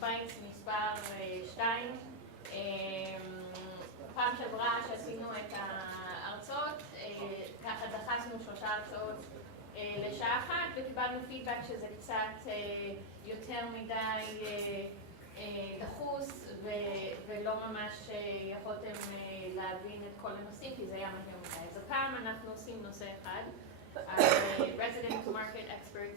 ביינס מספר 2. פעם שעברה שעשינו את ההרצאות, ככה דחסנו 3 הרצאות לשעה אחת, וקיבלנו פידבק שזה קצת יותר מדי דחוס, ולא ממש יכולתם להבין את כל הנושאים, כי זה היה מהר מדי. אז הפעם אנחנו עושים נושא אחד, Resident Market Expert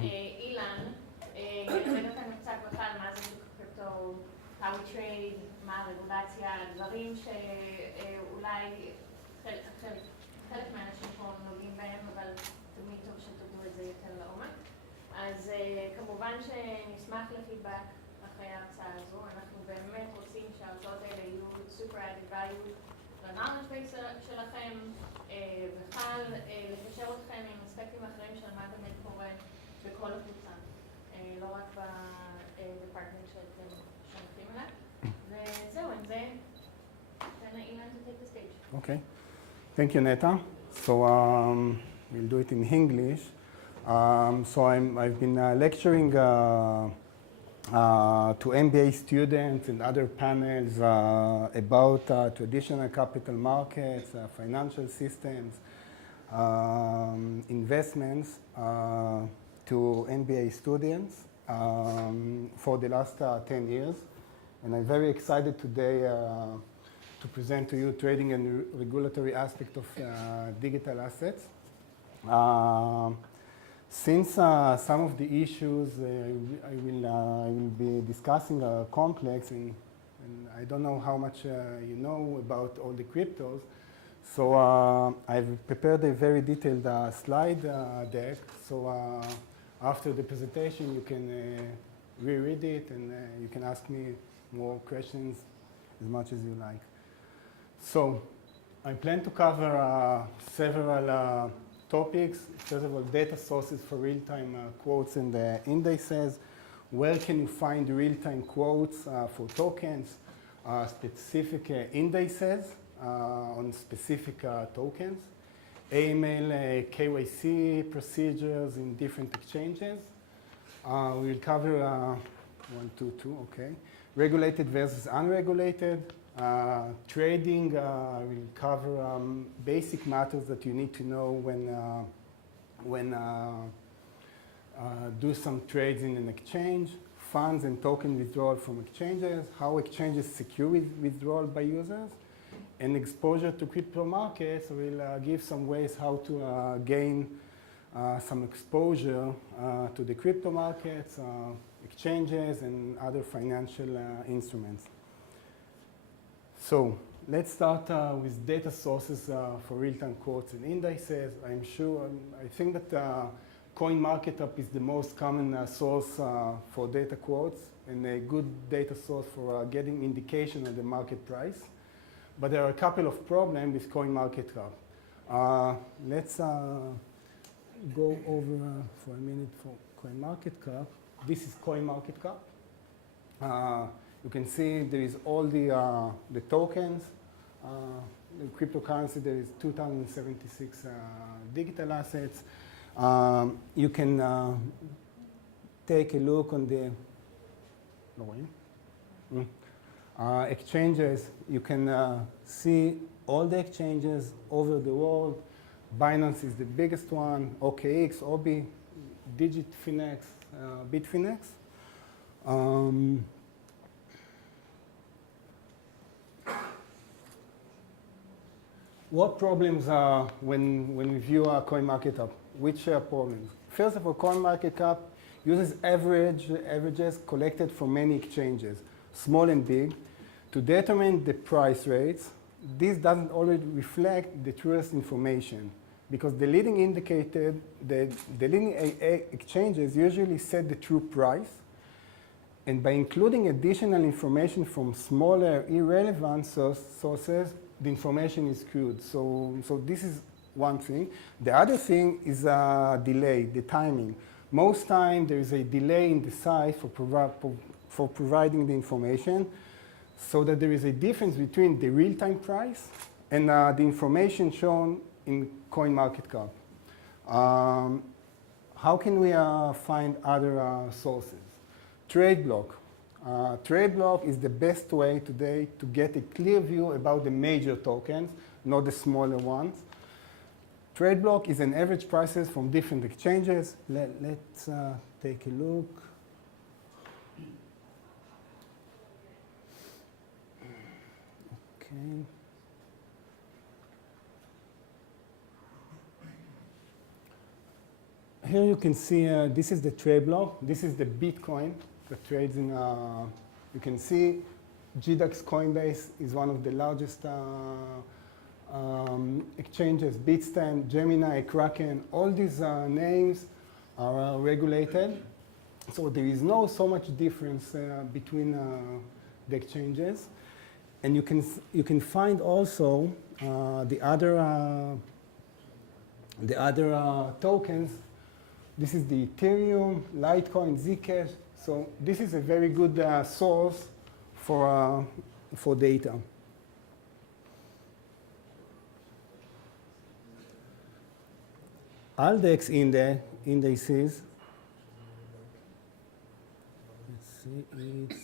אילן, ילמד אותנו קצת בכלל מה זה שוק הקריפטו, how we trade, מה הרגולציה, דברים שאולי חלק מהאנשים פה נוגעים בהם, אבל תמיד טוב שתדעו את זה יותר לעומק. אז כמובן שנשמח לפידבק אחרי ההרצאה הזו. אנחנו באמת רוצים שההרצאות האלה יהיו super added value ל-knowledge base שלכם, וחל לקשר אתכם עם אספקטים אחרים של מה באמת קורה בכל הקבוצה, לא רק בדפרטמנט שאתם שומעים אליו. וזהו, עם זה, then Ilan to take the stage. Okay. Thank you, Neta. So we'll do it in English. So I've been lecturing to MBA students and other panels about traditional capital markets, financial systems, investments to MBA students for the last 10 years. And I'm very excited today to present to you trading and regulatory aspect of digital assets. Since some of the issues I will be discussing are complex, and I don't know how much you know about all the cryptos, so I've prepared a very detailed slide deck. So after the presentation, you can reread it, and you can ask me more questions as much as you like. So I plan to cover several topics. First of all, data sources for real-time quotes and indices. Where can you find real-time quotes for tokens, specific indices on specific tokens, AML, KYC procedures in different exchanges. We'll cover 1, 2, 2, okay. Regulated versus unregulated. Trading, we'll cover basic matters that you need to know when do some trades in an exchange, funds and token withdrawal from exchanges, how exchanges secure withdrawal by users, and exposure to crypto markets. We'll give some ways how to gain some exposure to the crypto markets, exchanges, and other financial instruments. So let's start with data sources for real-time quotes and indices. I think that CoinMarketCap is the most common source for data quotes and a good data source for getting indication of the market price. But there are a couple of problems with CoinMarketCap. Let's go over for a minute for CoinMarketCap. This is CoinMarketCap. You can see there is all the tokens, the cryptocurrency. There is 2,076 digital assets. You can take a look on the exchanges. You can see all the exchanges over the world. Binance is the biggest one. OKX, Obi, DigitFinex, Bitfinex. What problems are when we view our CoinMarketCap? Which problems? First of all, CoinMarketCap uses averages collected from many exchanges, small and big, to determine the price rates. This doesn't always reflect the truest information because the leading exchanges usually set the true price, and by including additional information from smaller, irrelevant sources, the information is skewed. So this is one thing. The other thing is delay, the timing. Most time there is a delay in the site for providing the information, so that there is a difference between the real-time price and the information shown in CoinMarketCap. How can we find other sources? TradeBlock. TradeBlock is the best way today to get a clear view about the major tokens, not the smaller ones. TradeBlock is an average prices from different exchanges. Let's take a look. Okay. Here you can see this is the TradeBlock. This is the Bitcoin that trades in. You can see GDAX Coinbase is one of the largest exchanges. Bitstamp, Gemini, Kraken, all these names are regulated. So there is no so much difference between the exchanges. And you can find also the other tokens. This is the Ethereum, Litecoin, Zcash. So this is a very good source for data. Aldex indices. Let's see, it's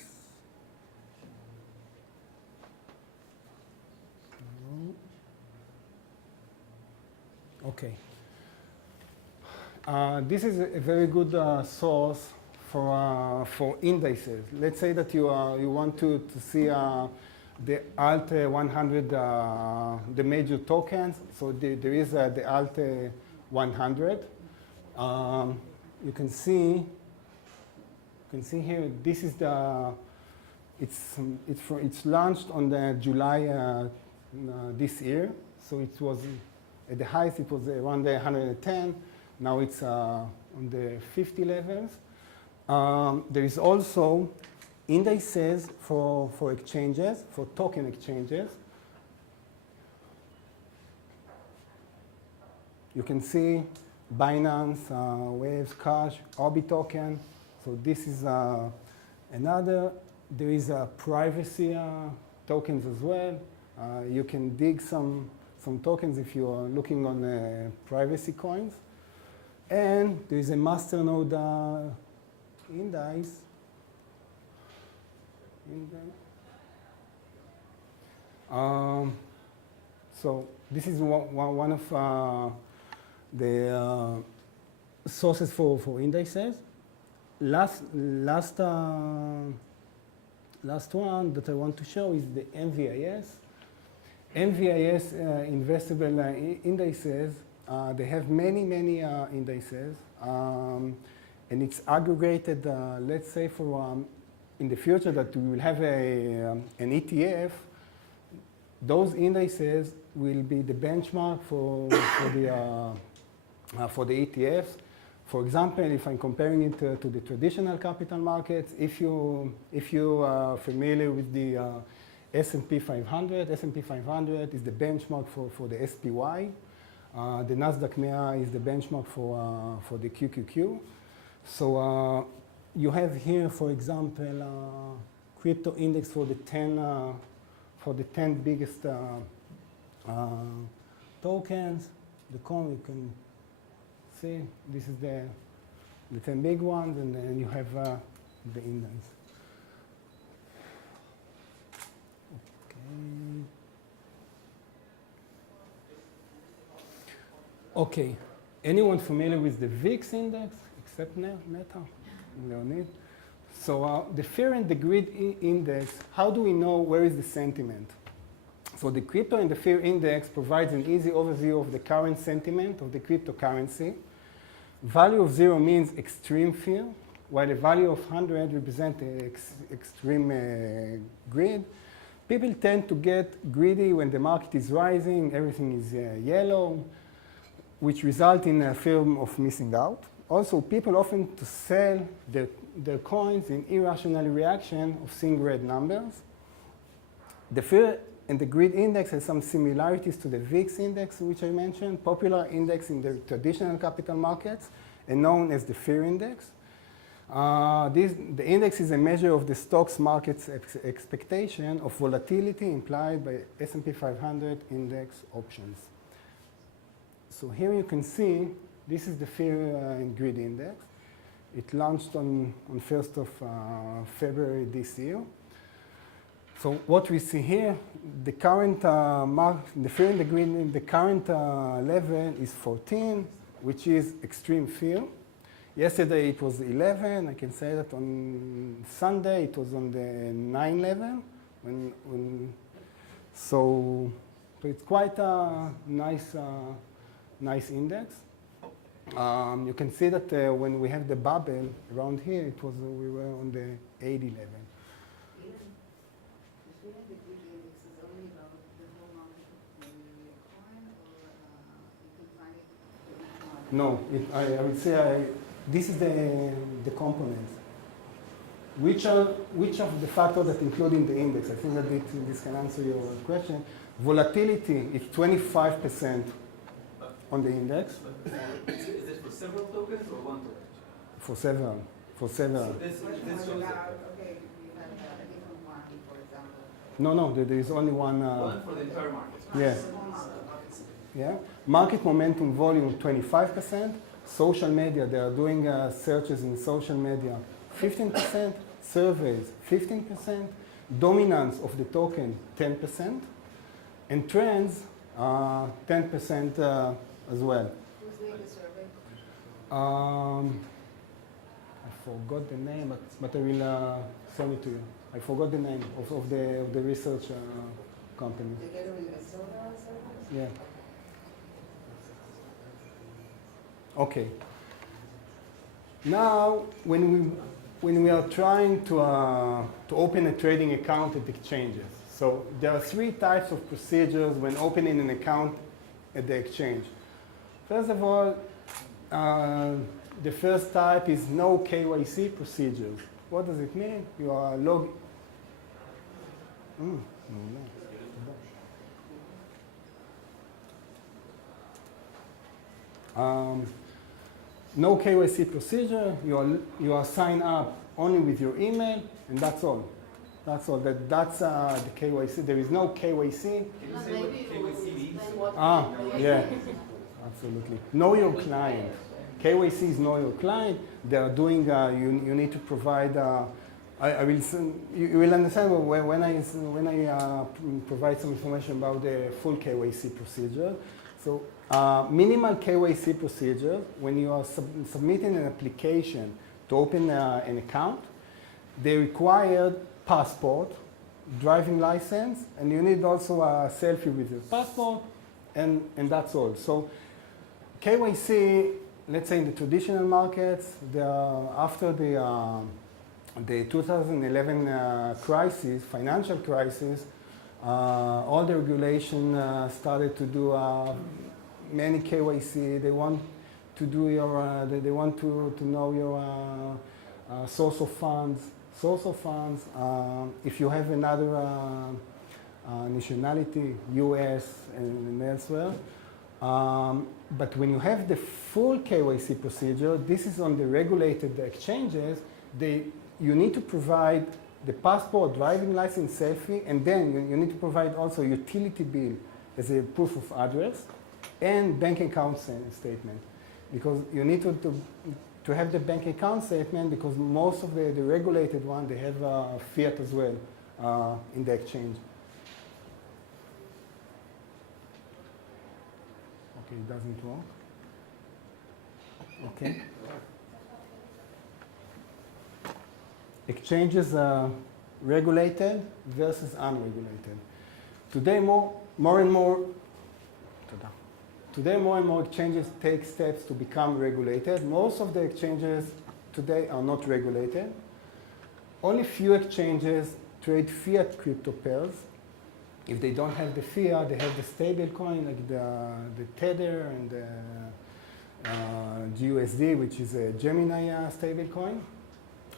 okay. This is a very good source for indices. Let's say that you want to see the Alt 100, the major tokens. So there is the Alt 100. You can see here. This is it's launched on the July this year. So it was at the highest. It was around 110. Now it's on the 50 levels. There is also indices for exchanges, for token exchanges. You can see Binance, Waves, Cash, Orbit token. So this is another. There is privacy tokens as well. You can dig some tokens if you are looking on privacy coins. And there is a masternode index. So this is one of the sources for indices. Last one that I want to show is the MVIS. MVIS investable indices. They have many indices, and it's aggregated. Let's say for in the future that we will have an ETF. Those indices will be the benchmark for the ETFs. For example, if I'm comparing it to the traditional capital markets, if you are familiar with the S&P 500, S&P 500 is the benchmark for the SPY. The Nasdaq 100 is the benchmark for the QQQ. So you have here, for example, crypto index for the 10 biggest tokens. The coin you can see. This is the 10 big ones, and then you have the index. Okay, anyone familiar with the VIX index except Meta? Leonid. So the fear and the greed index, how do we know where is the sentiment? So the crypto and the fear index provides an easy overview of the current sentiment of the cryptocurrency. Value of 0 means extreme fear, while a value of 100 represents extreme greed. People tend to get greedy when the market is rising, everything is yellow, which result in a fear of missing out. Also, people often to sell their coins in irrational reaction of seeing red numbers. The fear and the greed index has some similarities to the VIX index, which I mentioned, popular index in the traditional capital markets and known as the fear index. The index is a measure of the stock's market's expectation of volatility implied by S&P 500 index options. So here you can see, this is the fear and greed index. It launched on 1st of February this year. So what we see here, the current the fear in the green, the current level is 14, which is extreme fear. Yesterday it was 11. I can say that on Sunday it was on the 9 level. So it's quite a nice index. You can see that when we have the bubble around here, we were on the 80 level. No, I would say this is the components. Which of the factors that include in the index? I think that this can answer your question. Volatility is 25% on the index. Is this for several tokens or one token? For several. So this shows that. Okay, you have a different market, for example. No, there is only one. One for the entire market. Yeah. Yeah. Market momentum volume 25%. Social media, they are doing searches in social media 15%. Surveys 15%. Dominance of the token 10%. And trends 10% as well. Who's doing the survey? I forgot the name, but I will send it to you. I forgot the name of the research company. Together with the solar survey? Yeah. Okay. Now, when we are trying to open a trading account at exchanges, so there are 3 types of procedures when opening an account at the exchange. First of all, the first type is no KYC procedures. What does it mean? You are no KYC procedure. You are signed up only with your email, and that's all. That's all. That's the KYC. There is no KYC. Can you say what KYC means? Yeah, absolutely. Know your client. KYC is know your client. They are doing. You need to provide. You will understand when I provide some information about the full KYC procedure. So minimal KYC procedure, when you are submitting an application to open an account, they require passport, driving license, and you need also a selfie with your passport, and that's all. So KYC, let's say in the traditional markets, after the 2011 crisis, financial crisis, all the regulation started to do many KYC. They want to do they want to know your source of funds. If you have another nationality, US and elsewhere. But when you have the full KYC procedure, this is on the regulated exchanges. You need to provide the passport, driving license, selfie, and then you need to provide also utility bill as a proof of address and bank account statement. Because you need to have the bank account statement because most of the regulated one, they have fiat as well in the exchange. Okay, it doesn't work. Okay. Exchanges are regulated versus unregulated. Today, more and more exchanges take steps to become regulated. Most of the exchanges today are not regulated. Only few exchanges trade fiat crypto pairs. If they don't have the fiat, they have the stable coin like the Tether and the GUSD, which is a Gemini stable coin.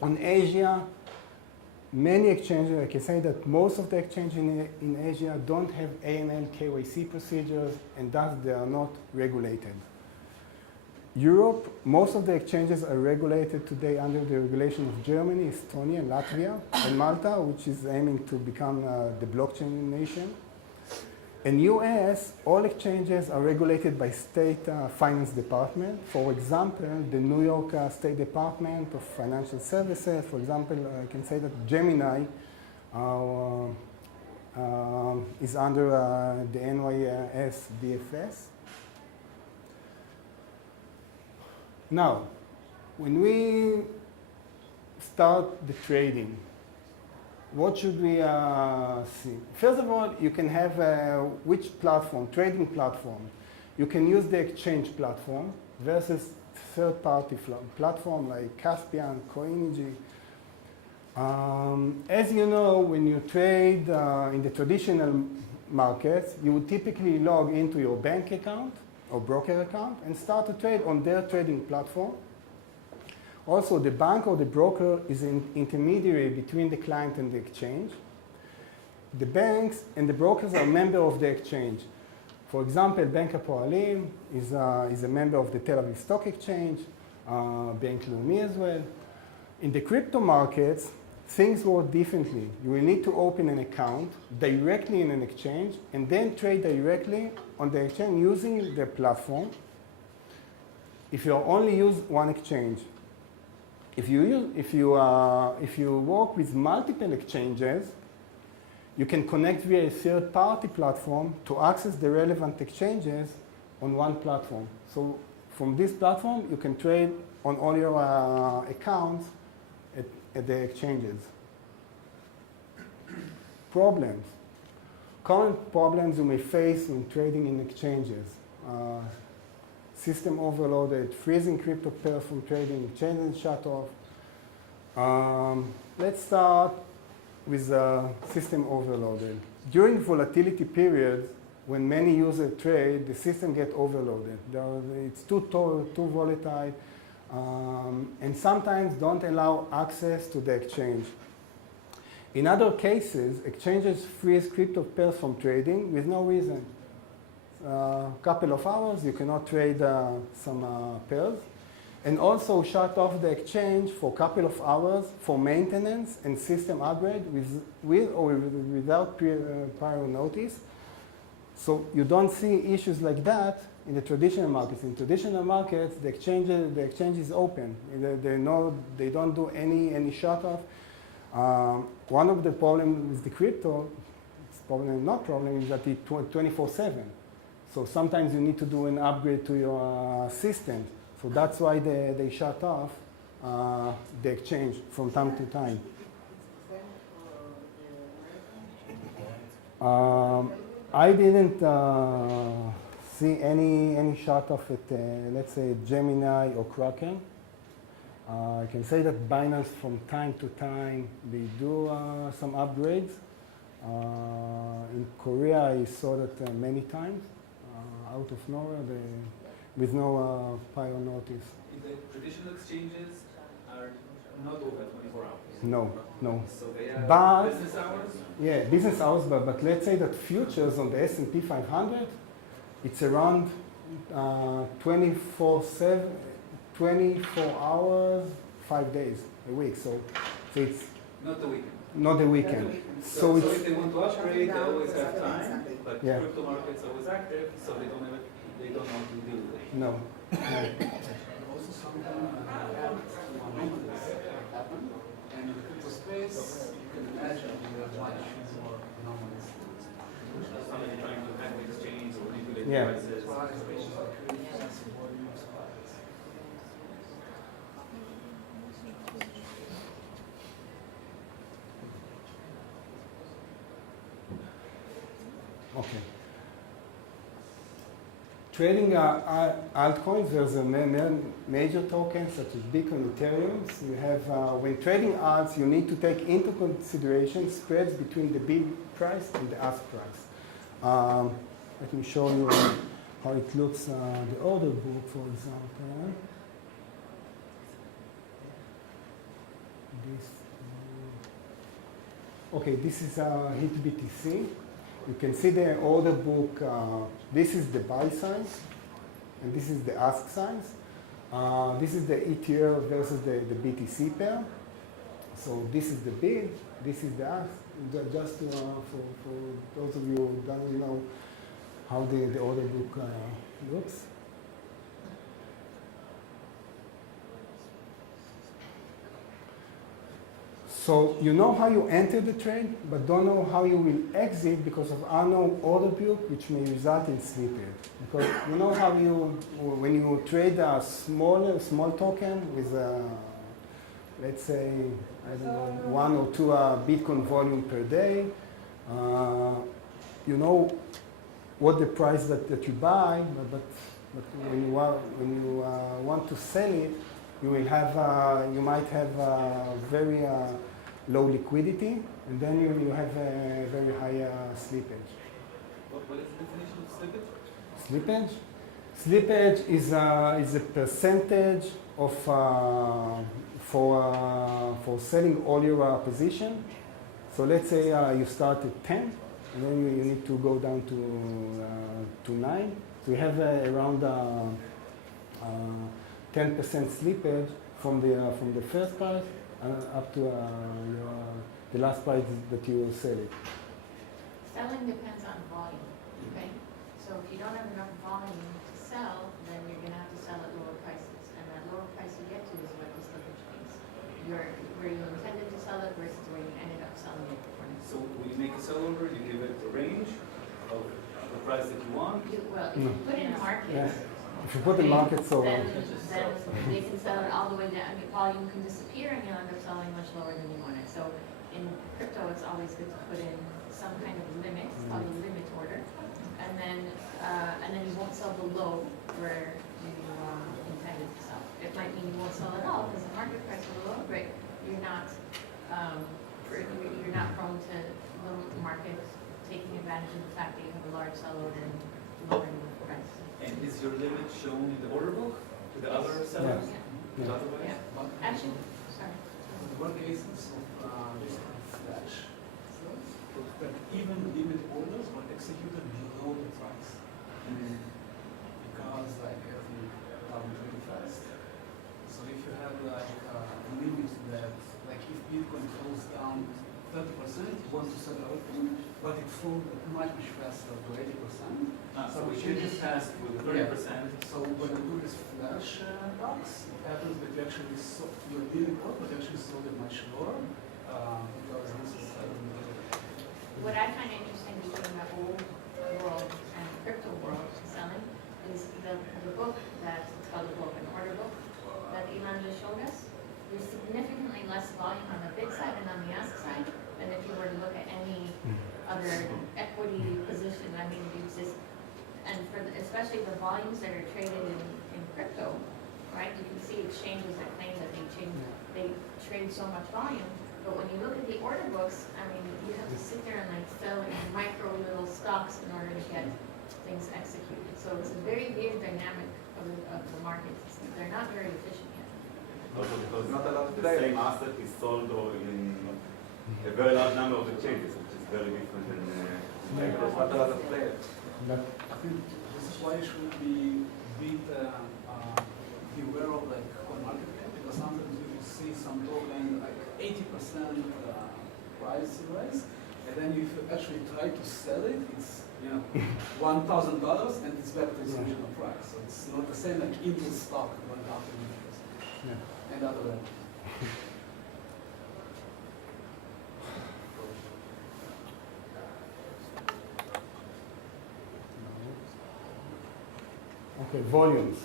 On Asia, many exchanges, I can say that most of the exchanges in Asia don't have AML KYC procedures, and thus they are not regulated. Europe, most of the exchanges are regulated today under the regulation of Germany, Estonia, Latvia, and Malta, which is aiming to become the blockchain nation. In US, all exchanges are regulated by state finance department. For example, the New York State Department of Financial Services, for example, I can say that Gemini is under the NYS DFS. Now, when we start the trading, what should we see? First of all, you can have which platform, trading platform. You can use the exchange platform versus third-party platform like Caspian, Coinigy. As you know, when you trade in the traditional markets, you would typically log into your bank account or broker account and start to trade on their trading platform. Also, the bank or the broker is an intermediary between the client and the exchange. The banks and the brokers are members of the exchange. For example, Bank Hapoalim is a member of the Tel Aviv Stock Exchange, Bank Leumi as well. In the crypto markets, things work differently. You will need to open an account directly in an exchange and then trade directly on the exchange using their platform. If you only use one exchange, if you work with multiple exchanges, you can connect via a third-party platform to access the relevant exchanges on one platform. So from this platform, you can trade on all your accounts at the exchanges. Problems. Common problems you may face when trading in exchanges. System overloaded, freezing crypto pairs from trading, exchanges shut off. Let's start with system overloaded. During volatility periods, when many users trade, the system gets overloaded. It's too volatile, and sometimes don't allow access to the exchange. In other cases, exchanges freeze crypto pairs from trading with no reason. Couple of hours, you cannot trade some pairs, and also shut off the exchange for a couple of hours for maintenance and system upgrade with or without prior notice. So you don't see issues like that in the traditional markets. In traditional markets, the exchange is open. They don't do any shut off. One of the problems with the crypto, not problem, is that it's 24/7. So sometimes you need to do an upgrade to your system. So that's why they shut off the exchange from time to time. I didn't see any shut off at, let's say, Gemini or Kraken. I can say that Binance from time to time, they do some upgrades. In Korea, I saw that many times. Out of nowhere, with no prior notice. The traditional exchanges are not over 24 hours. No. So they are But, business hours? yeah, business hours, but let's say that futures on the S&P 500, it's around 24/7, 24 hours, 5 days a week. So it's Not the weekend. not the weekend. So if they want to upgrade, they always have time, but Yeah. crypto markets are always active, so they don't want to deal with it. No. Also something happen, and in the crypto space, you can imagine you have much more anomalies. Somebody trying to hack the exchange or manipulate Yeah. prices. Okay. Trading altcoins, there's a major tokens such as Bitcoin, Ethereum. So you have, when trading alts, you need to take into consideration spreads between the bid price and the ask price. Let me show you how it looks, the order book, for example. Okay, this is HIT BTC. You can see the order book. This is the buy size, and this is the ask size. This is the ETL versus the BTC pair. So this is the bid, this is the ask. Just for those of you who don't know, how the order book looks. So you know how you enter the trade, but don't know how you will exit because of unknown order book, which may result in slippage. Because you know how you, when you trade a small token with, let's say, I don't know, 1 or 2 Bitcoin volume per day, you know what the price that you buy, but when you want to sell it, you will have, you might have very low liquidity, and then you have a very high slippage. What is the definition of slippage? Slippage is a percentage of for selling all your position. So let's say you start at 10, and then you need to go down to 9. So you have around 10% slippage from the first price up to the last price that you sell it. Selling depends on volume, okay? So if you don't have enough volume to sell, then you're gonna have to sell at lower prices. And that lower price you get to is what the slippage means. Where you intended to sell it versus where you ended up selling it for. So when you make a sell order, you give it a range of the price that you want. Well, if you put in markets, Yeah. If you put the market so then they can sell it all the way down. I mean, volume can disappear and you'll end up selling much lower than you want it. So in crypto, it's always good to put in some kind of limit, it's called a limit order. And then you won't sell below where you intended to sell. It might mean you won't sell at all because the market price is low, but you're not prone to the market taking advantage of the fact that you have a large sell order and lowering the price. And is your limit shown in the order book to the other sellers? Yeah. The other way? Yeah. But Actually, sorry. there were cases of this kind of flash sales, that even limit orders were executed below the price. Because like everything happened really fast. So if you have like a limit that, like if Bitcoin goes down 30%, you want to sell everything, but it falls much faster to 80%. So we should just pass with the 30%. So when you do this flash box, it happens that you actually sold your dealing order, but you actually sold it much lower because this is What I find interesting between the old world and crypto world selling is the book that, it's called the book, an order book, that Elon just showed us. There's significantly less volume on the bid side and on the ask side than if you were to look at any other equity position. I mean, it's just, and for especially the volumes that are traded in crypto, right? You can see exchanges that claim that they trade so much volume. But when you look at the order books, I mean, you have to sit there and like sell in micro little stocks in order to get things executed. So it's a very weird dynamic of the markets. They're not very efficient yet. Also because not a lot of the same asset is sold or in a very large number of exchanges, which is very different than there's not a lot of players. I think this is why you should be aware of like coin market cap, because sometimes you will see some token like 80% price rise, and then if you actually try to sell it, it's $1,000 and it's back to its original price. So it's not the same like Intel stock went up in interest. And other way. Okay, volumes.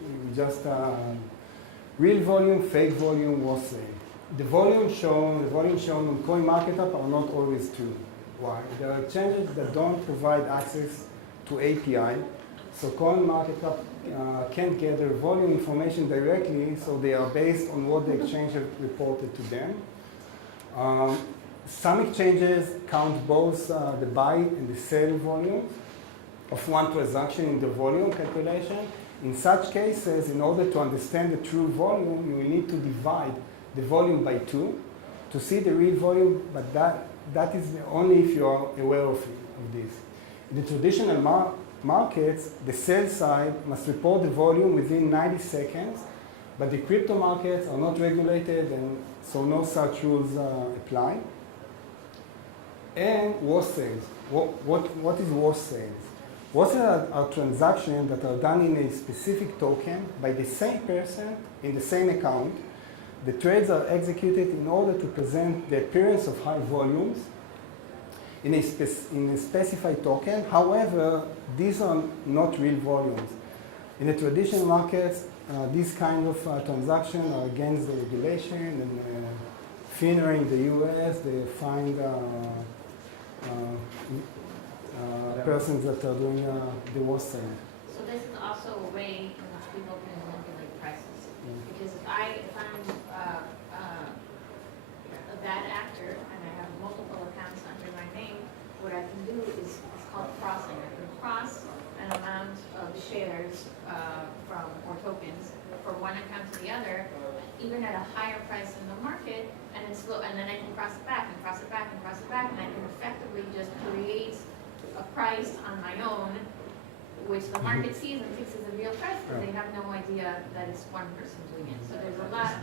We just real volume, fake volume, was same. The volume shown on CoinMarketCap are not always true. Why? There are exchanges that don't provide access to API, so CoinMarketCap can't gather volume information directly, so they are based on what the exchange has reported to them. Some exchanges count both the buy and the sell volume of one transaction in the volume calculation. In such cases, in order to understand the true volume, you will need to divide the volume by 2 to see the real volume, but that is only if you are aware of this. In the traditional markets, the sell side must report the volume within 90 seconds, but the crypto markets are not regulated, and so no such rules apply. And worse sales. What is worse sales? What's are transactions that are done in a specific token by the same person in the same account. The trades are executed in order to present the appearance of high volumes in a specified token. However, these are not real volumes. In the traditional markets, these kind of transactions are against the regulation, and FINRA in the US, they find persons that are doing the worst thing. So this is also a way in which people can manipulate prices. Because if I'm a bad actor and I have multiple accounts under my name, what I can do is it's called crossing. I can cross an amount of shares or tokens from one account to the other, even at a higher price in the market, and then I can cross it back and cross it back and cross it back, and I can effectively just create a price on my own, which the market sees and thinks is a real price, but they have no idea that it's one person doing it. So there's a lot.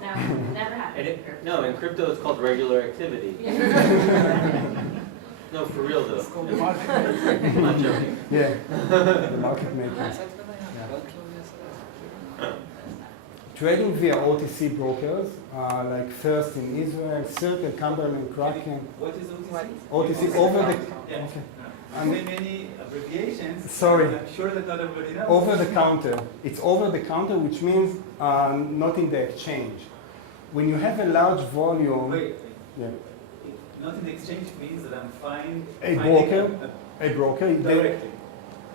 Now, it never happens in crypto. No, in crypto it's called regular activity. No, for real though. It's called the market. I'm not joking. Yeah, the market makers. Trading via OTC brokers, like First in Israel, Circle, Cumberland, Kraken. What is OTC? OTC over the. Yeah. Okay. Many abbreviations. Sorry. I'm sure that not everybody knows. Over the counter. It's over the counter, which means not in the exchange. When you have a large volume, Wait. yeah, Not in the exchange means that I'm finding a broker, directly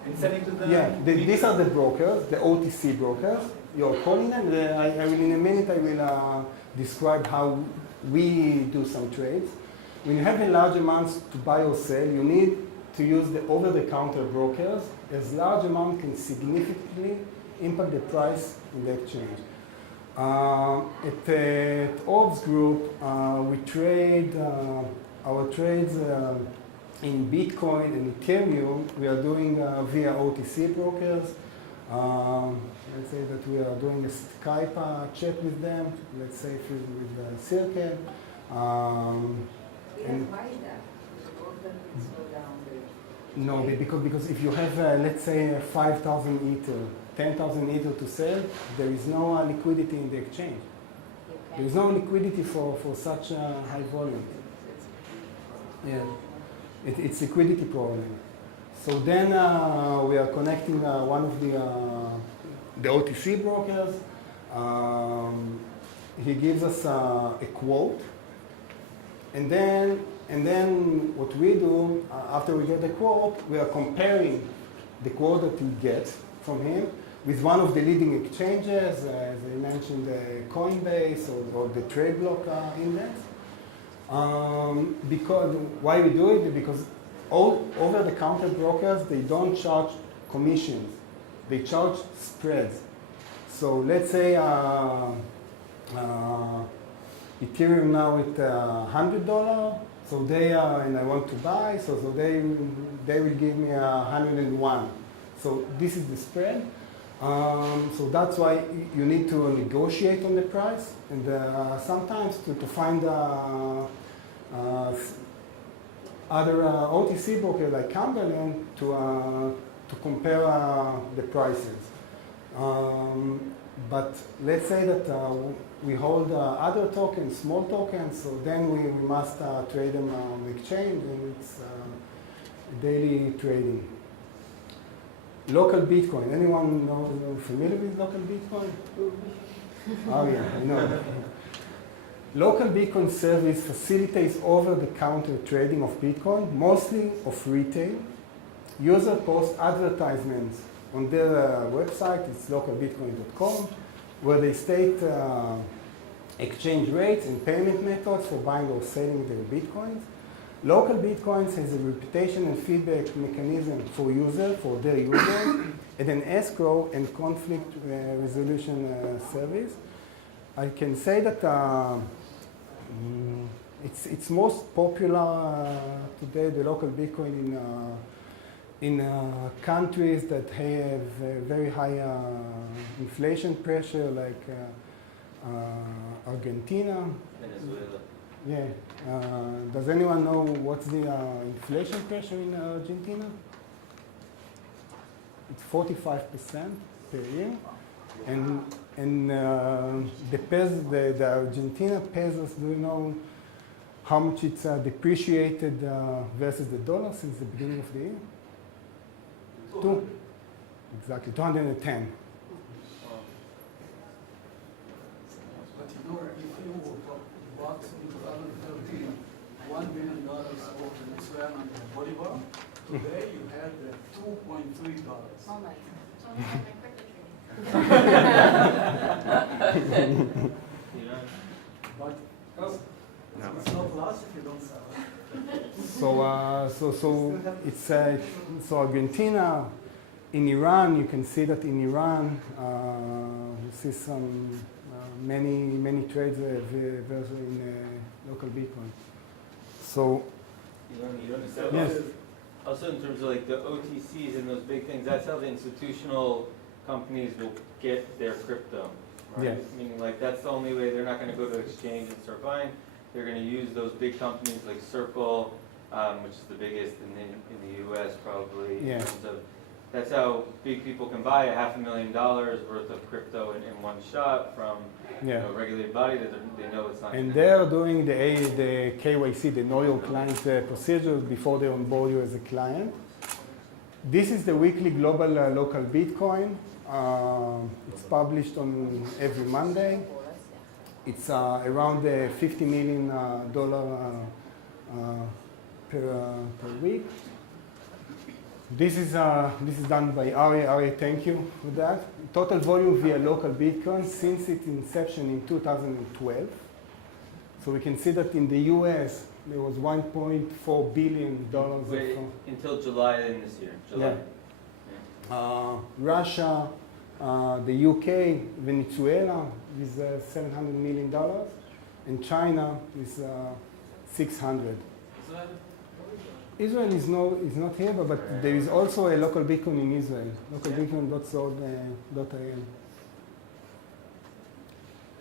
and sending to the. yeah, these are the brokers, the OTC brokers. You're calling them. I will in a minute. I will describe how we do some trades. When you have a large amounts to buy or sell, you need to use the over-the-counter brokers, as large amount can significantly impact the price in the exchange. At Orbs Group, we trade our trades in Bitcoin and Ethereum. We are doing via OTC brokers. Let's say that we are doing a Skype chat with them. Let's say with Circle. And Why is that? Both of them can slow down the. no, because if you have, let's say, 5,000 Ether, 10,000 Ether to sell, there is no liquidity in the exchange. There is no liquidity for such a high volume. Yeah, it's liquidity problem. So then we are connecting one of the OTC brokers. He gives us a quote. And then what we do, after we get the quote, we are comparing the quote that we get from him with one of the leading exchanges, as I mentioned, Coinbase or the TradeBlock index. Because why we do it? Because all over-the-counter brokers, they don't charge commissions. They charge spreads. So let's say Ethereum now at $100, so they are, and I want to buy, so they will give me 101. So this is the spread. So that's why you need to negotiate on the price, and sometimes to find other OTC broker like Cumberland to compare the prices. But let's say that we hold other tokens, small tokens, so then we must trade them on the exchange, and it's daily trading. Local Bitcoin. Anyone familiar with local Bitcoin? Oh yeah, I know. Local Bitcoin service facilitates over-the-counter trading of Bitcoin, mostly of retail. Users post advertisements on their website, it's localbitcoin.com, where they state exchange rates and payment methods for buying or selling their Bitcoins. Local Bitcoins has a reputation and feedback mechanism for their users, and an escrow and conflict resolution service. I can say that it's most popular today, the local Bitcoin in countries that have very high inflation pressure, like Argentina. Venezuela. Yeah. Does anyone know what's the inflation pressure in Argentina? It's 45% per year. And the Argentina pesos, do you know how much it's depreciated versus the dollar since the beginning of the year? Exactly, 210. But you know, if you bought in 2013 $1 billion of Venezuelan Bolivar, today you have $2.3. Oh my, it's only like my crypto trading. You know? But it's not lost if you don't sell it. So Argentina, in Iran, you can see that in Iran, you see some many trades versus in local Bitcoin. So You don't sell yes, it. Also in terms of like the OTCs and those big things, that's how the institutional companies will get their crypto, right? Yes. Meaning like that's the only way, they're not gonna go to exchange and start buying. They're gonna use those big companies like Circle, which is the biggest in the US probably. In Yeah. terms of, that's how big people can buy $500,000 worth of crypto in one shot from yeah. a regulated body that they know it's not. And gonna- they're doing the KYC, the Know Your Client procedure before they onboard you as a client. This is the weekly global local Bitcoin. It's published on every Monday. It's around $50 million per week. This is done by Ari. Ari, thank you for that. Total volume via local Bitcoin since its inception in 2012. So we can see that in the US there was $1.4 billion Wait, until July in this year, July. Yeah. Russia, the UK, Venezuela with $700 million, and China is 600. Israel is not here, but there is also a local Bitcoin in Israel, localbitcoin.org.il.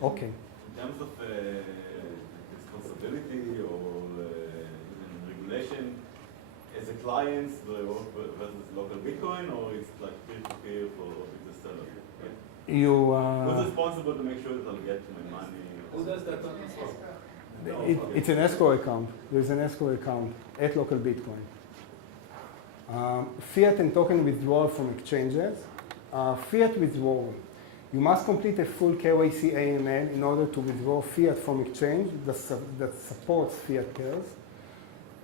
Okay. In terms of responsibility or even regulation, as a client, do I work versus local Bitcoin, or it's like peer-to-peer for the seller? Who's responsible to make sure that I'll get my money? Who does that on the spot? It's an escrow account. There's an escrow account at local Bitcoin. Fiat and token withdrawal from exchanges. Fiat withdrawal. You must complete a full KYC AML in order to withdraw fiat from exchange that supports fiat pairs.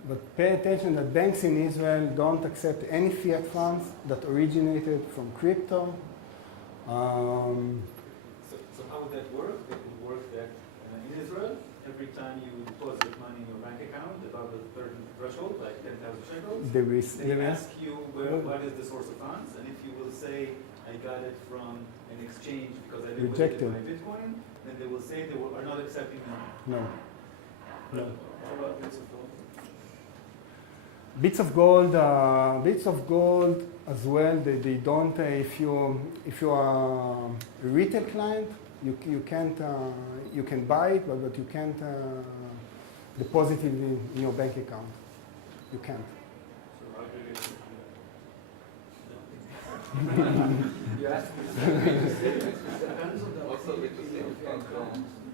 But pay attention that banks in Israel don't accept any fiat funds that originated from crypto. So how would that work? It would work that in Israel, every time you deposit money in your bank account above a certain threshold, like 10,000 shekels, they ask you what is the source of funds, and if you will say, I got it from an exchange because I liquidated my Bitcoin, then they will say they are not accepting money. No. How about bits of gold? Bits of gold as well. They don't. If you are a retail client, you can't. You can buy it, but you can't deposit it in your bank account. You can't. You asked me. Depends on the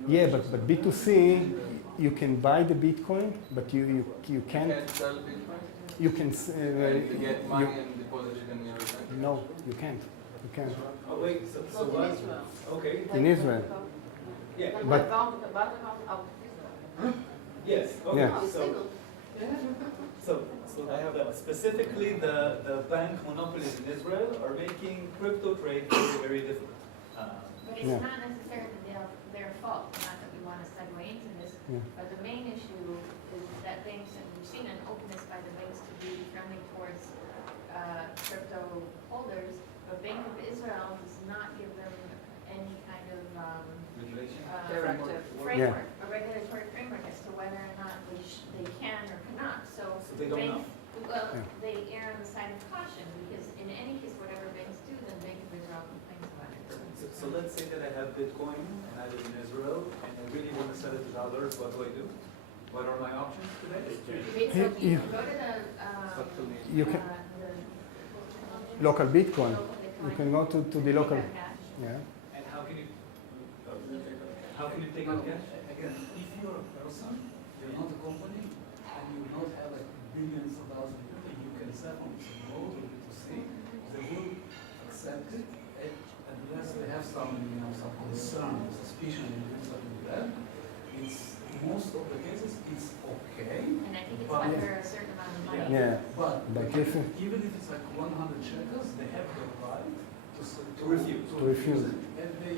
Yeah, but B2C, you can buy the Bitcoin, but you can't. You can't sell Bitcoin? You can. To get money and deposit it in your bank? No, you can't. You can't. Oh, wait, so what? Okay, In Israel. yeah, But yes, okay, Yeah. So I have that. Specifically, the bank monopolies in Israel are making crypto trade very, very difficult. But it's Yeah. not necessarily their fault, not that we want to segue into this, Yeah. but the main issue is that banks, and we've seen an openness by the banks to be friendly towards crypto holders, but Bank of Israel does not give them any kind of Regulation. Directive. framework, a regulatory framework as to whether or not they can or cannot. So So they don't know. banks, well, Yeah. they err on the side of caution, because in any case, whatever banks do, then Bank of Israel complains about it. So let's say that I have Bitcoin and I live in Israel and I really want to sell it to dollars. What do I do? What are my options today? Okay, so you go to the, You can- the Local Bitcoin. local You can go to the local. Take out cash. Yeah. And how can you take out cash? Again, if you're a person, you're not a company, and you will not have like billions of dollars that you can sell on it's a mode or B2C, they will accept it unless they have some, some concern, suspicion in doing something with that. It's most of the cases it's okay, And I think it's But- under a certain amount of money. Yeah. but But again, if- even if it's like 100 shekels, they have the right to refuse. To refuse. it, and they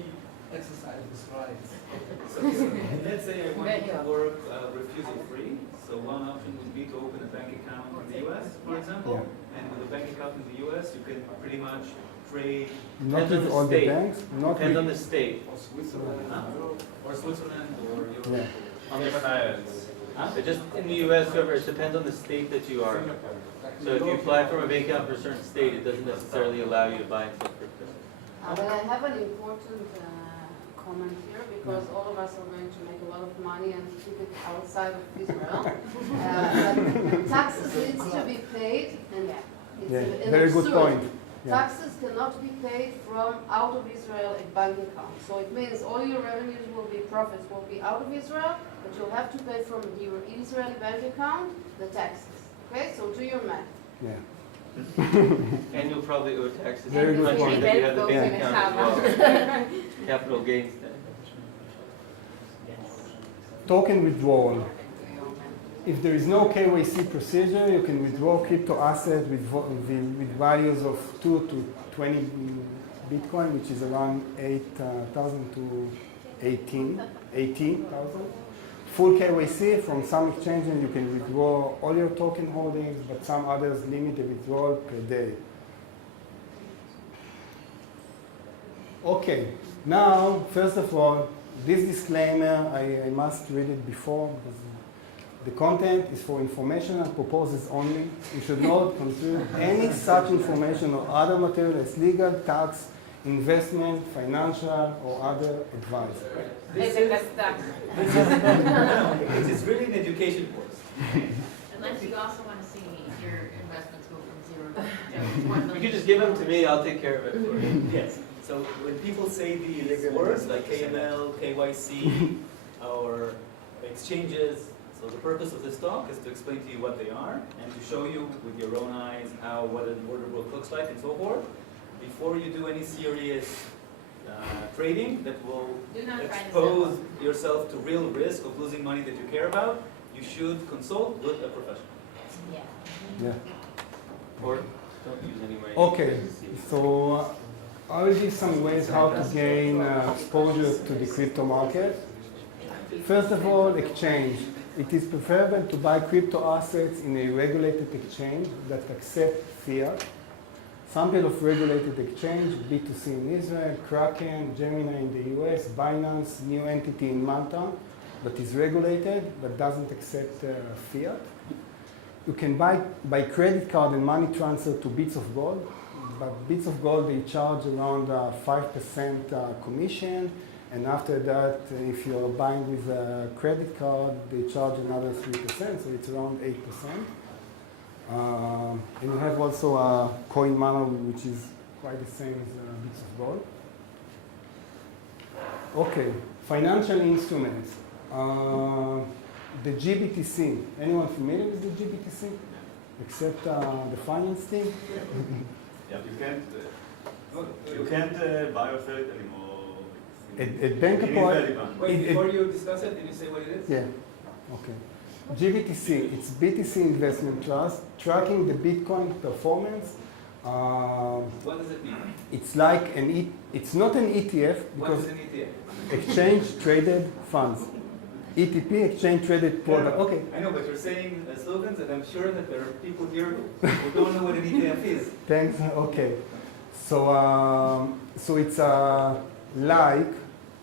exercise this right. So let's say I want to work refusal free. So one option would be to open a bank account in the US, for example. And with a bank account in the US, you can pretty much trade Not Depends on with the all the state. banks. Not Depends on with. the state. Or Switzerland. or Switzerland or Europe. Yeah. On the islands. Huh? But just in the US, whoever, it depends on the state that you are. So if you apply for a bank account for a certain state, it doesn't necessarily allow you to buy and sell crypto. But I have an important comment here because all of us are going to make a lot of money and keep it outside of Israel. But taxes needs to be paid, and it's Yeah. an Very good absurd. point. Yeah. Taxes cannot be paid from out of Israel a bank account. So it means all your revenues will be, profits will be out of Israel, but you'll have to pay from your Israeli bank account the taxes. Okay, so do your math. Yeah. And you'll probably owe taxes Very in the good country point. that you have the Yeah. bank account as well. Capital gains tax. Token withdrawal. If there is no KYC procedure, you can withdraw crypto asset with values of 2 to 20 Bitcoin, which is around 8,000 to 18,000. Full KYC from some exchanges, you can withdraw all your token holdings, but some others limit the withdrawal per day. Okay, now, first of all, this disclaimer, I must read it before because the content is for informational purposes only. You should not consider any such information or other material as legal, tax, investment, financial, or other advice. This is really an education course. Unless you also want to see your investments go from zero to 1 You million. can just give them to me, I'll take care of it for you. Yes. So when people say these words like KML, KYC, or exchanges, so the purpose of this talk is to explain to you what they are and to show you with your own eyes what an order book looks like and so forth. Before you do any serious trading that will Do not try to expose yourself to real risk of losing money that you care about, you should consult with a professional. Yeah. Yeah. Or don't use any money. Okay, so I will give some ways how to gain exposure to the crypto market. First of all, exchange. It is preferable to buy crypto assets in a regulated exchange that accept fiat. Sample of regulated exchange, B2C in Israel, Kraken, Gemini in the US, Binance, new entity in Malta that is regulated but doesn't accept fiat. You can buy by credit card and money transfer to Bits of Gold, but Bits of Gold, they charge around 5% commission, and after that, if you're buying with a credit card, they charge another 3%, so it's around 8%. And you have also CoinMano, which is quite the same as Bits of Gold. Okay, financial instruments. The GBTC. Anyone familiar with the GBTC? Except the finance team? Yeah, you can't buy or sell it anymore. At Bank It is Apart. very bad. Wait, before you discuss it, can you say what it is? Yeah, okay. GBTC, it's BTC Investment Trust, tracking the Bitcoin performance. What does it mean? It's like it's not an ETF What because is an ETF? exchange traded funds. ETP, exchange traded product. Okay, I know, but you're saying slogans, and I'm sure that there are people here who don't know what an ETF is. thanks. Okay, so it's like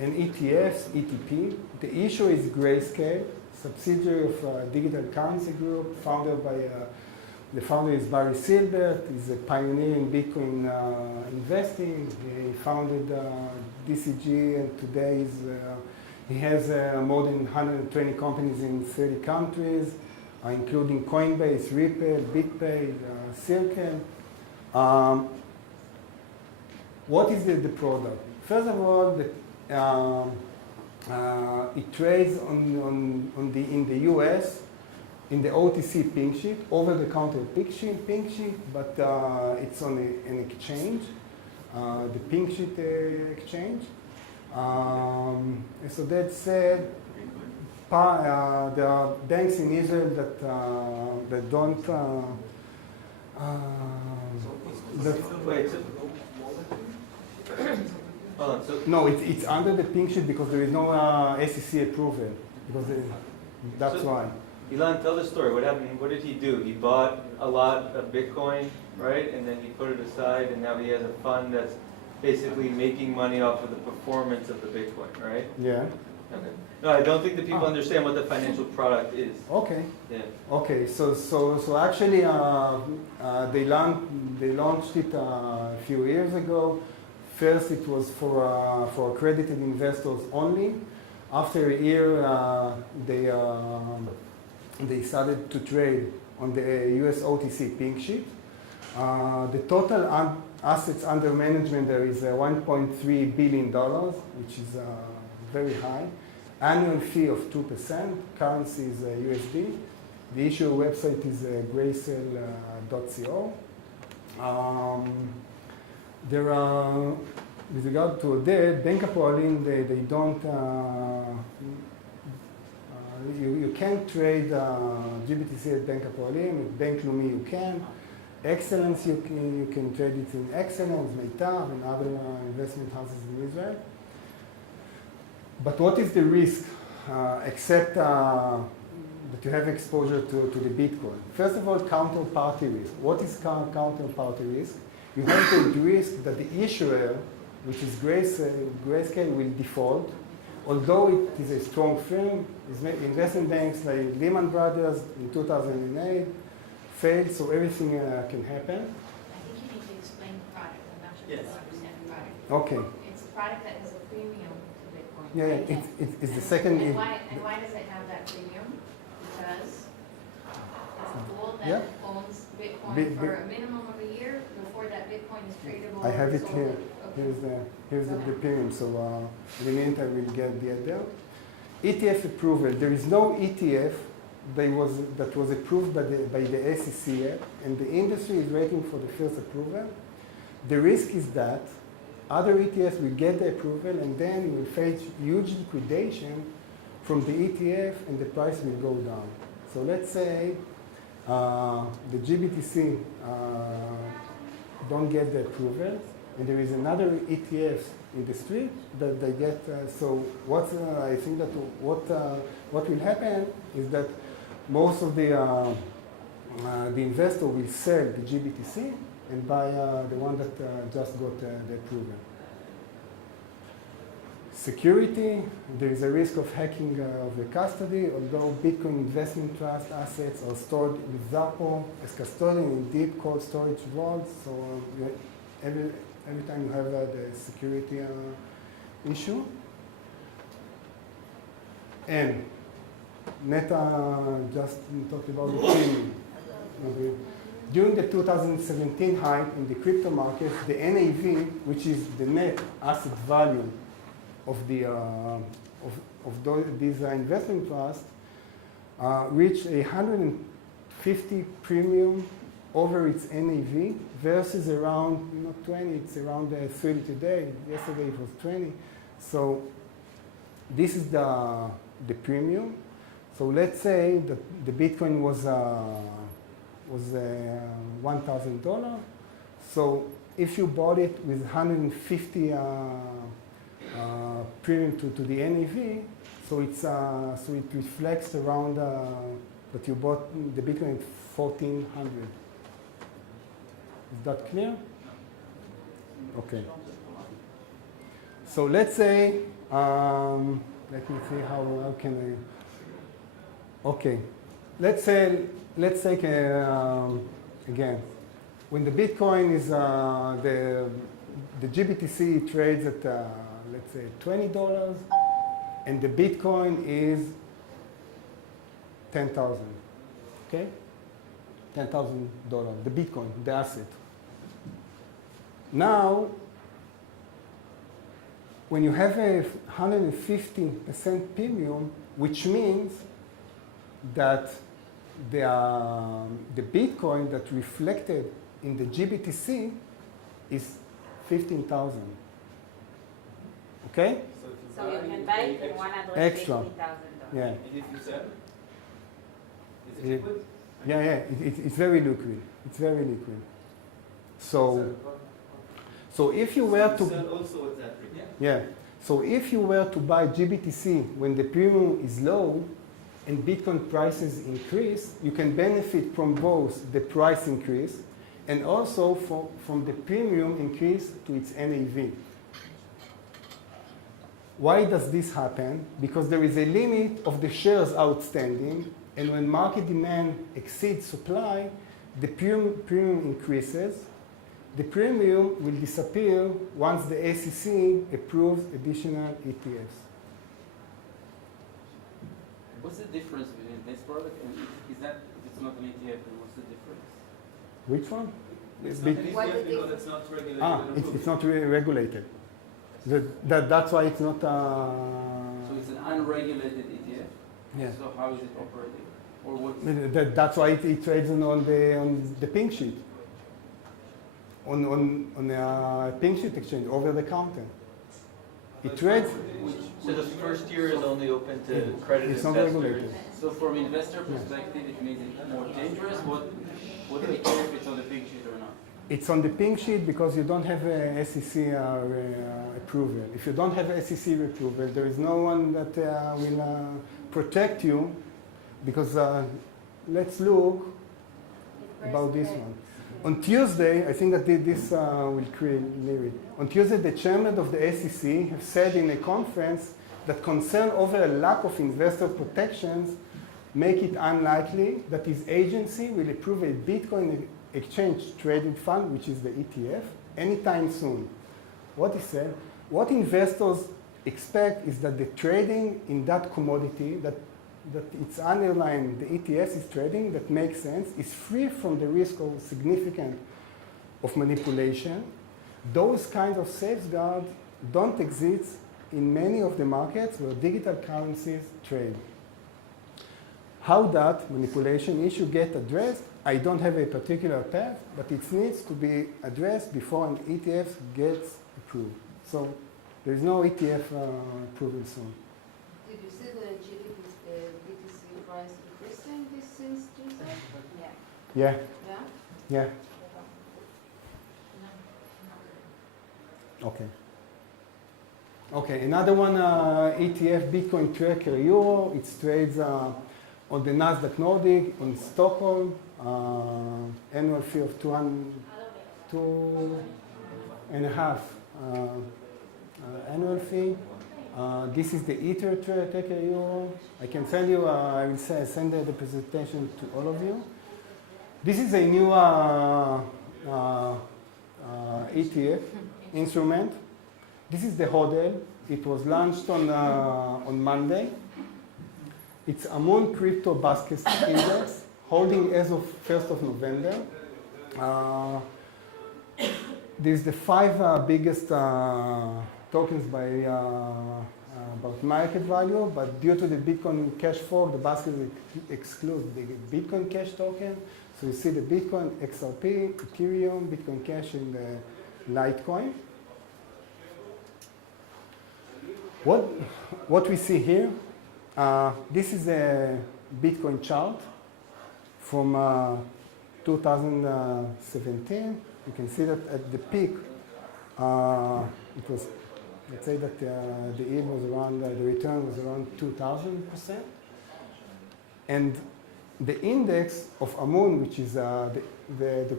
an ETFs, ETP. The issue is Grayscale, subsidiary of Digital Currency Group, founded by the founder is Barry Silbert. He's a pioneer in Bitcoin investing. He founded DCG, and today he has more than 120 companies in 30 countries, including Coinbase, Ripple, BitPay, Circle. what is the product? First of all, it trades in the US in the OTC pink sheet, over-the-counter pink sheet, but it's on an exchange, the pink sheet exchange. So that said, there are banks in Israel that don't. Wait, hold on, so No, it's under the pink sheet because there is no SEC approval. That's why. Ilan, tell the story. What happened? What did he do? He bought a lot of Bitcoin, right? And then he put it aside, and now he has a fund that's basically making money off of the performance of the Bitcoin, right? Yeah. Okay. No, I don't think the people understand what the financial product is. Okay. Yeah. Okay. So actually, they launched it a few years ago. First, it was for accredited investors only. After a year, they started to trade on the US OTC pink sheet. The total assets under management there is $1.3 billion, which is very high. Annual fee of 2%. Currency is USD. The issuer website is graysale.co. There are, with regard to that, Bank Hapoalim, they don't. You can't trade GBTC at Bank Hapoalim. At Bank Leumi you can. Excellence, you can trade it in Excellence, Meitab, and other investment houses in Israel. But what is the risk, except that you have exposure to the Bitcoin? First of all, counterparty risk. What is counterparty risk? You have the risk that the issuer, which is Grayscale, will default. Although it is a strong firm, investment banks like Lehman Brothers in 2008 failed, so everything can happen. I think you need to explain the product. I'm not sure Yes. people understand the product. Okay. It's a product that has a premium to Bitcoin. Yeah, it's the second. And why does it have that premium? Because it's a pool Yeah. that owns Bitcoin Bi- for a minimum of a year before that Bitcoin is tradable. I have or it sold. here. Okay. Here's the premium. So in a minute I will get the other. ETF approval. There is no ETF that was approved by the SEC yet, and the industry is waiting for the first approval. The risk is that other ETFs will get the approval, and then you will face huge liquidation from the ETF, and the price will go down. So let's say the GBTC don't get the approval, and there is another ETF in the street that they get. So I think that what will happen is that most of the investor will sell the GBTC and buy the one that just got the approval. Security, there is a risk of hacking of the custody, although Bitcoin investment trust assets are stored with Xapo as custodian in deep cold storage vaults. So every time you have the security issue. And Neta just talked about the premium. During the 2017 hype in the crypto market, the NAV, which is the net asset value of these investment trusts, reached 150 premium over its NAV versus around 20. It's around 30 today. Yesterday it was 20. So this is the premium. So let's say that the Bitcoin was $1,000. So if you bought it with 150 premium to the NAV, so it reflects around that you bought the Bitcoin at 1,400. Is that clear? Okay. So let's say, let me see how can I. Okay, let's take again, when the Bitcoin is the GBTC trades at let's say $20, and the Bitcoin is 10,000. Okay, $10,000. The Bitcoin, the asset. Now, the Bitcoin is $10,000 and the Bitcoin is 10,000. Okay, $10,000, the Bitcoin, the asset. Now, the Bitcoin is $10,000. Okay, $10,000, the Bitcoin, the asset. Now, the Bitcoin, the asset. Now, the Bitcoin, the asset. Okay, $10,000, the Bitcoin, the asset. when you have a 150% premium, which means that the Bitcoin that reflected in the GBTC is 15,000. Okay? So you can buy it for $150,000. Extra. Yeah. And if you sell, is it Yeah. liquid? Yeah, it's very liquid. It's very liquid. So if you were to sell also at that rate. yeah, so if you were to buy GBTC when the premium is low and Bitcoin prices increase, you can benefit from both the price increase and also from the premium increase to its NAV. Why does this happen? Because there is a limit of the shares outstanding, and when market demand exceeds supply, the premium increases. The premium will disappear once the SEC approves additional ETFs. What's the difference between this product and is that if it's not an ETF, then what's the difference? Which one? It's Bit- not an What ETF is because it? it's not regulated. Ah, and it's approved. not really regulated. That's why it's not. So it's an unregulated ETF? Yeah. So how is it operating? Or what? That's why it trades on the pink sheet. On a pink sheet exchange over the counter. It trades. So the first year is only open to credit It's not investors. regulated. So from investor perspective, it makes it more dangerous. What do we care if it's on the pink sheet or not? It's on the pink sheet because you don't have a SEC approval. If you don't have SEC approval, there is no one that will protect you. Because let's look about this one. On Tuesday, I think that this will create lyric. On Tuesday, the chairman of the SEC have said in a conference that concern over a lack of investor protections make it unlikely that his agency will approve a Bitcoin exchange traded fund, which is the ETF, anytime soon. What he said, what investors expect is that the trading in that commodity, that it's underlying the ETFs is trading, that makes sense, is free from the risk of significant of manipulation. Those kinds of safeguards don't exist in many of the markets where digital currencies trade. How that manipulation issue get addressed, I don't have a particular path, but it needs to be addressed before an ETF gets approved. So there is no ETF approval soon. Did you see the BTC price increasing this since Tuesday? Yeah. Yeah, Yeah? yeah. Okay. Okay, another one, ETF Bitcoin Tracker Euro. It trades on the Nasdaq Nordic in Stockholm. Annual fee of $2.5 annual fee. This is the Ether Tracker Euro. I can send you, I will send the presentation to all of you. This is a new ETF instrument. This is the HODL. It was launched on Monday. It's Amun Crypto Basket Index, holding as of 1st of November. There's the 5 biggest tokens by about market value, but due to the Bitcoin Cash fork, the basket excludes the Bitcoin Cash token. So you see the Bitcoin, XRP, Ethereum, Bitcoin Cash, and Litecoin. What we see here, this is a Bitcoin chart from 2017. You can see that at the peak, it was, let's say that the yield was around, the return was around 2,000%. And the index of Amun, which is the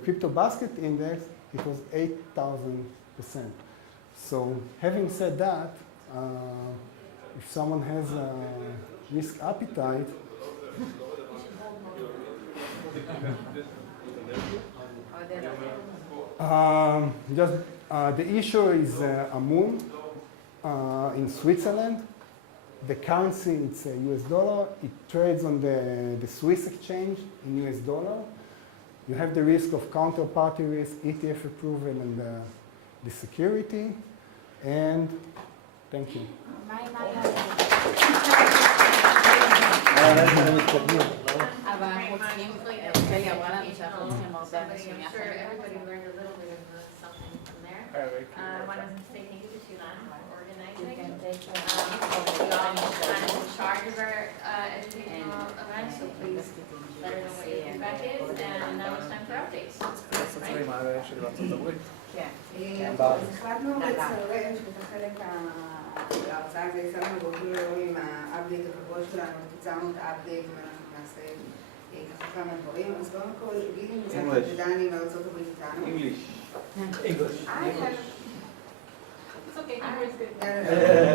crypto basket index, it was 8,000%. So having said that, if someone has a risk appetite, the issue is Amun in Switzerland. The currency, it's US dollar. It trades on the Swiss exchange in US dollar. You have the risk of counterparty risk, ETF approval, and the security. And Thank you. מה עם איילה? אבל אנחנו צריכים, קלי אמרה לנו שאנחנו צריכים הרבה אנשים I'm יחד. sure everybody learned a little bit of something from there. I want to say thank you to Shilan for organizing. We all kind of in charge of our educational events, so please let her know what your feedback is, and now it's time for updates. Right? החלטנו לצרף את החלק ההרצאה הזה, שמנו באופן היום עם האפדייט הקבוע שלנו, קיצרנו את האפדייט ואנחנו נעשה ככה כמה דברים. אז קודם כל, גילי נמצאת ודני מארצות הברית איתנו. English. It's okay, English is good.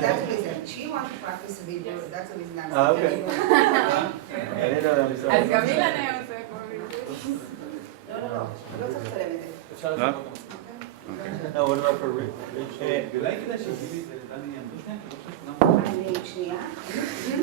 That's the reason. She wants to practice Hebrew, that's the reason I'm Ah, okay. saying. I didn't know that was אז גם אילן היה עושה כמו לא, לא, לא, לא צריך לצלם את זה. אפשר לעשות אותו. No, what about for Rich? אולי כדאי שגילי ודני יעמדו שנייה, כי לא חושב שכולם... אני שנייה.